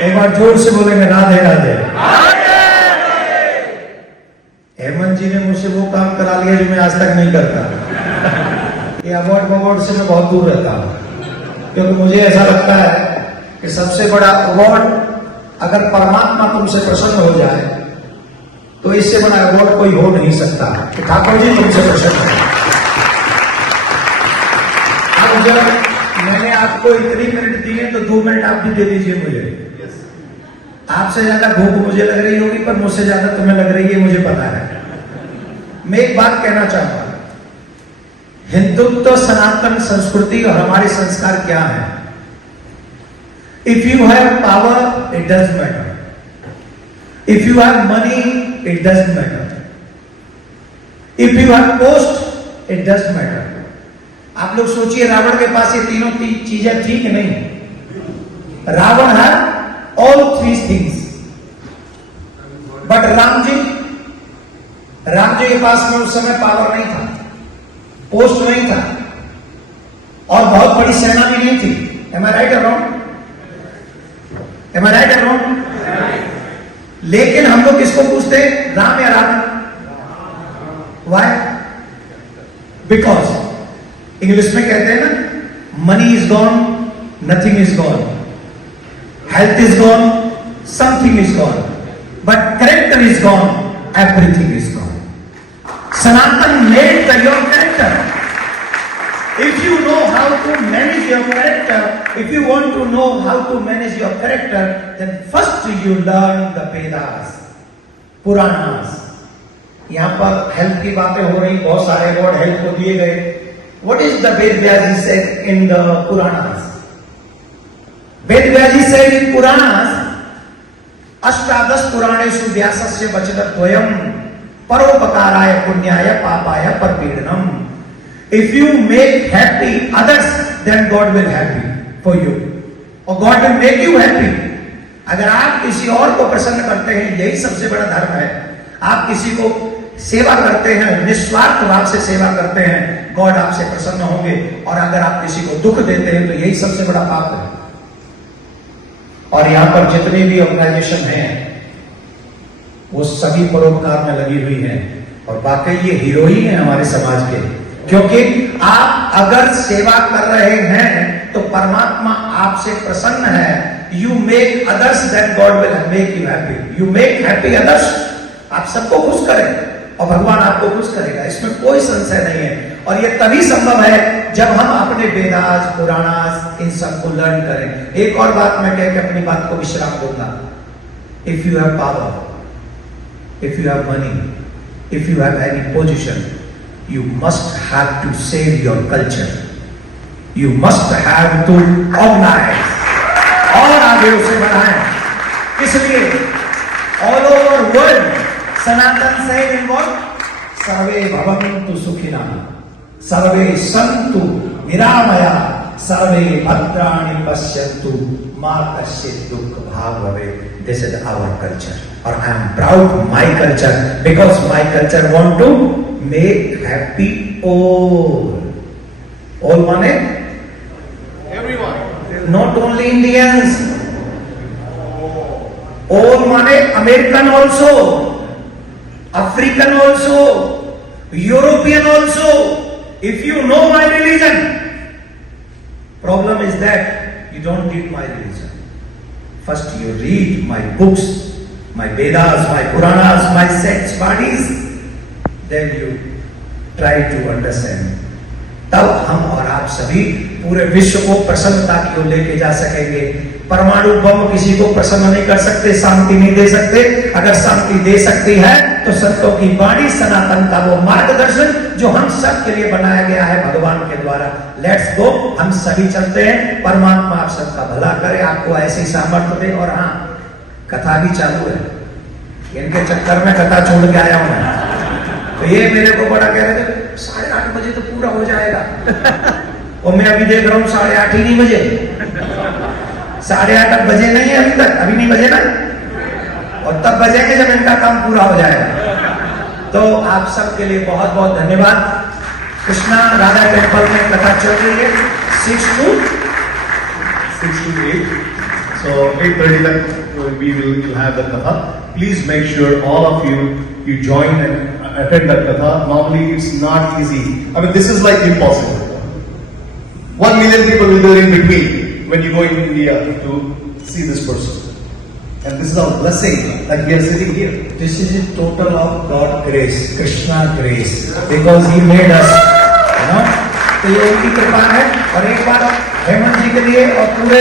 एक बार जोर से बोलेंगे राधे राधे। हेमंत जी ने मुझसे वो काम करा लिया जो मैं आज तक नहीं करता। ये अवार्ड से मैं बहुत दूर रहता हूं, क्योंकि मुझे ऐसा लगता है कि सबसे बड़ा अवार्ड, अगर परमात्मा तुमसे प्रसन्न हो जाए तो इससे बड़ा अवार्ड कोई हो नहीं सकता कि ठाकुर जी तुमसे प्रसन्न है। अब जब मैंने आपको इतनी मिनट दिए तो 2 मिनट आप भी दे दीजिए मुझे। आपसे ज्यादा भूख मुझे लग रही होगी, पर मुझसे ज्यादा तुम्हें लग रही है, मुझे पता है। मैं एक बात कहना चाहूंगा, हिंदुत्व, सनातन संस्कृति और हमारे संस्कार क्या है? If you have power it doesn't matter, if you have money it doesn't matter, if you have post it doesn't matter. आप लोग सोचिए, रावण के पास ये तीनों चीजें थी कि नहीं? रावण है all 3 things, but Ram ji के पास में उस समय पावर नहीं था, पोस्ट नहीं था, और बहुत बड़ी सेना भी नहीं थी। Am I right or wrong? Am I right or wrong? लेकिन हम लोग किसको पूछते हैं, राम या रावण? Why? Because इंग्लिश में कहते हैं ना, money is gone, nothing is gone, health is gone, something is gone, but character is gone, everything is gone. Sanatan made your character. If you know how to manage your character, if you want to know how to manage your character, then first you learn the Vedas, Puranas. यहां पर health की बातें हो रही, बहुत सारे award health को दिए गए। What is the Ved Vyas said in the Puranas? Ved Vyas said in Puranas, अष्टादश पुराणेषु व्यासस्य वचनद्वयम् परोपकाराय पुण्याय पापाय परपीडनम। If you make happy others, then God will happy for you, or God will make you happy. अगर आप किसी और को प्रसन्न करते हैं, यही सबसे बड़ा धर्म है। आप किसी को सेवा करते हैं, निस्वार्थ भाव से सेवा करते हैं, गॉड आपसे प्रसन्न होंगे। और अगर आप किसी को दुख देते हैं तो यही सबसे बड़ा पाप है। और यहां पर जितनी भी ऑर्गेनाइजेशन हैं वो सभी परोपकार में लगी हुई हैं, और वाकई ये हीरो ही हैं हमारे समाज के, क्योंकि आप अगर सेवा कर रहे हैं तो परमात्मा आपसे प्रसन्न है। You make others then God will make you happy. You make happy others, आप सबको खुश करें और भगवान आपको खुश करेगा, इसमें कोई संशय नहीं है। और ये तभी संभव है जब हम अपने वेदास, पुराणास, इन सबको लर्न करें। एक और बात मैं कह के अपनी बात को विश्राम दूंगा। If you have power, if you have money, if you have any position, you must have to save your culture, you must have to organise और आगे उसे बढ़ाएं। इसलिए ऑल ओवर वर्ल्ड सनातन सेड इन व्हाट? सर्वे भवन्तु सुखिनः, सर्वे सन्तु निरामया, सर्वे भद्राणि पश्यन्तु, मा कश्चित् दुःख भाग् भवेत्। दिस इज आवर कल्चर, और I am proud my culture, because my culture want to make happy all. All माने everyone, not only Indians. All माने American also, African also, European also. If you know my religion, problem is that you don't read my religion. First you read my books, my Vedas, my Puranas, my sects, bodies, then you try to understand. तब हम और आप सभी पूरे विश्व को प्रसन्नता की ओर लेके जा सकेंगे। परमाणु बम किसी को प्रसन्न नहीं कर सकते, शांति नहीं दे सकते। अगर शांति दे सकती है तो संतों की वाणी, सनातन का वो मार्गदर्शन जो हम सब के लिए बनाया गया है भगवान के द्वारा। लेट्स गो, हम सभी चलते हैं। परमात्मा आप सबका भला करे, आपको ऐसी सामर्थ्य दे। और हाँ, कथा भी चालू है, इनके चक्कर में कथा छोड़ के आया हूं मैं। तो ये मेरे को बड़ा कह रहे थे 8:30 बजे तो पूरा हो जाएगा और मैं अभी देख रहा हूं 8:30 ही नहीं बजे। 8:30 बजे नहीं है अभी तक, अभी नहीं बजे ना, और तब बजेंगे जब इनका काम पूरा हो जाएगा। तो आप सबके लिए बहुत बहुत धन्यवाद। कृष्णा राधा टेम्पल में कथा चल रही है 6 to 8 So 8:30 that we will have the katha. Please make sure all of you join and attend that katha. Normally it's not easy. I mean, this is like impossible. 1 million people will be in between when you go in India to see this person. And this is our blessing that we are sitting here. This is a total of God grace, Krishna grace, because He made us. तो ये उनकी कृपा है और एक बार हेमंत जी के लिए और पूरे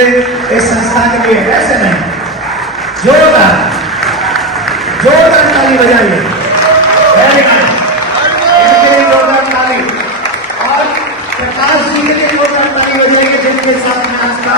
इस संस्था के लिए ऐसे नहीं जोरदार ताली बजाइए इनके लिए जोरदार ताली और प्रकाश जी के लिए जोरदार ताली बजाइए जिनके साथ में आज का